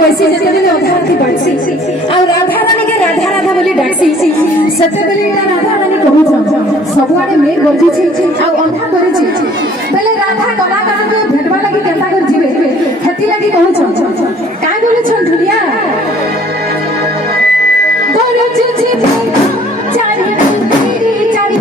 बसी जेतेबेले अधारती बाटसी आ राधा रानी के राधा राधा बोली डाकसी सेतेबेले इटा राधा रानी कहू सबुआडे मेघ गरजी आ अंधा करजी बेले राधा कलाकार के भेटवा लागि केता कर जिवे खेती लागि कहू काय बोले छन दुनिया गरजी चारी चारी